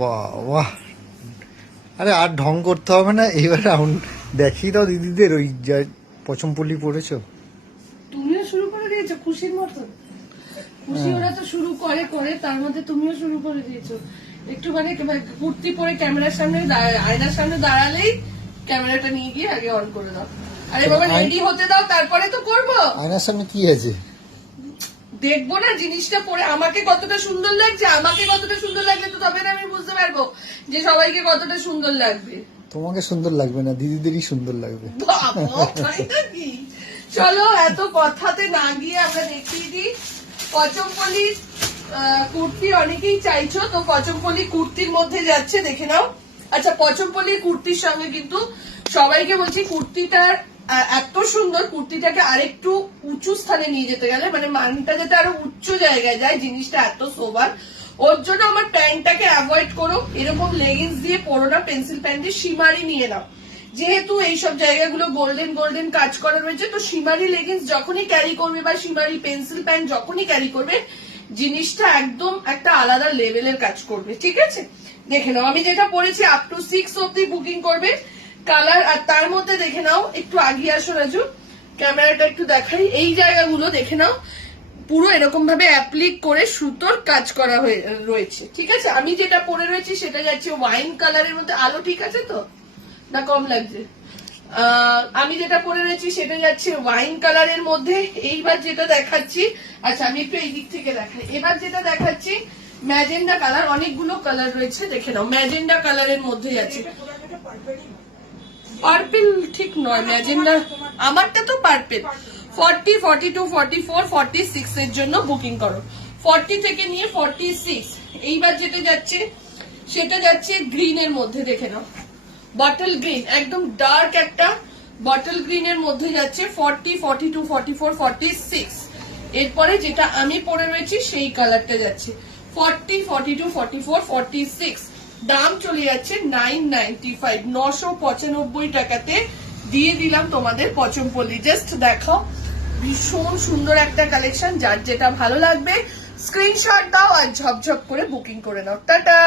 বাহ, আরে আর ঢং করতে হবে না, এইবার রাউন্ড দেখিয়ে দাও দিদিদের ওই যা পচমপল্লি পড়েছো। তুমিও শুরু করে দিয়েছো খুশির মতন। খুশি ওরা তো শুরু করে করে, তার মধ্যে তুমিও শুরু করে দিয়েছো। একটু মানে কুর্তি পরে ক্যামেরার সামনে আয়নার সামনে দাঁড়ালেই ক্যামেরাটা নিয়ে গিয়ে আগে অন করে দাও। আরে বাবা রেডি হতে দাও, তারপরে তো করবো। আয়নার সামনে কি আছে? দেখবো না জিনিসটা পরে আমাকে কতটা সুন্দর লাগছে। আমাকে কতটা সুন্দর লাগলে তো তবে না আমি বুঝতে পারবো যে সবাইকে কতটা সুন্দর লাগবে। তোমাকে সুন্দর লাগবে না, দিদিদেরই সুন্দর লাগবে। বাবা, তাই নাকি? চলো এত কথাতে না গিয়ে আমরা দেখিয়ে দিই পচমপল্লি কুর্তি। অনেকেই চাইছো তো, পচমপল্লি কুর্তির মধ্যে যাচ্ছে, দেখে নাও। আচ্ছা, পচমপল্লি কুর্তির সঙ্গে কিন্তু সবাইকে বলছি কুর্তিটার এত সুন্দর, কুর্তিটাকে আরেকটু উঁচু স্থানে নিয়ে যেতে গেলে মানে মানটা যাতে আরো উচ্চ জায়গায় যায়, জিনিসটা এত সোবার। ওর জন্য আমার প্যান্টটাকে অ্যাভয়েড করো, এরকম লেগিংস দিয়ে পরো না, পেন্সিল প্যান্ট দিয়ে সিমারি নিয়ে নাও। যেহেতু এইসব জায়গাগুলো গোল্ডেন গোল্ডেন কাজ করা রয়েছে, তো সিমারি লেগিংস যখনই ক্যারি করবে বা সিমারি পেন্সিল প্যান্ট যখনই ক্যারি করবে, জিনিসটা একদম একটা আলাদা লেভেলের কাজ করবে। ঠিক আছে, দেখে নাও আমি যেটা পরেছি আপ টু 6 অব্দি বুকিং করবে কালার। আর তার মধ্যে দেখে নাও, একটু আগিয়ে আসো রাজু, ক্যামেরাটা একটু দেখাই। এই জায়গাগুলো দেখে নাও, পুরো এরকম ভাবে অ্যাপ্লিক করে সুতোর কাজ করা রয়েছে। ঠিক আছে, আমি যেটা পরে রয়েছি সেটা যাচ্ছে ওয়াইন কালারের মধ্যে। আলো ঠিক আছে তো না কম লাগছে? আমি যেটা পরে রয়েছি সেটা যাচ্ছে ওয়াইন কালারের মধ্যে। এইবার যেটা দেখাচ্ছি, আচ্ছা আমি একটু এই দিক থেকে দেখাই। এবার যেটা দেখাচ্ছি ম্যাজেন্ডা কালার, অনেকগুলো কালার রয়েছে দেখে নাও। ম্যাজেন্ডা কালারের মধ্যে যাচ্ছে, পার্পেল ঠিক নয়, ম্যাজেন্ডা আমারটা তো পার্পেল। 40, 42, 44, 46 এর জন্য বুকিং করো। 40 থেকে নিয়ে 46। এইবার যেটা যাচ্ছে সেটা যাচ্ছে গ্রিনের মধ্যে, দেখে নাও বটল গ্রিন, একদম ডার্ক একটা বটল গ্রিনের মধ্যে যাচ্ছে 40, 42, 44, 46। এরপরে যেটা আমি পরে রয়েছি সেই কালারটা যাচ্ছে 40, 42, 44, 46। দাম চলে যাচ্ছে 995, 995 টাকাতে দিয়ে দিলাম তোমাদের পচমপল্লি। জাস্ট দেখো, ভীষণ সুন্দর একটা কালেকশন। যার যেটা ভালো লাগবে স্ক্রিনশট দাও আর ঝপঝপ করে বুকিং করে নাও। টাটা।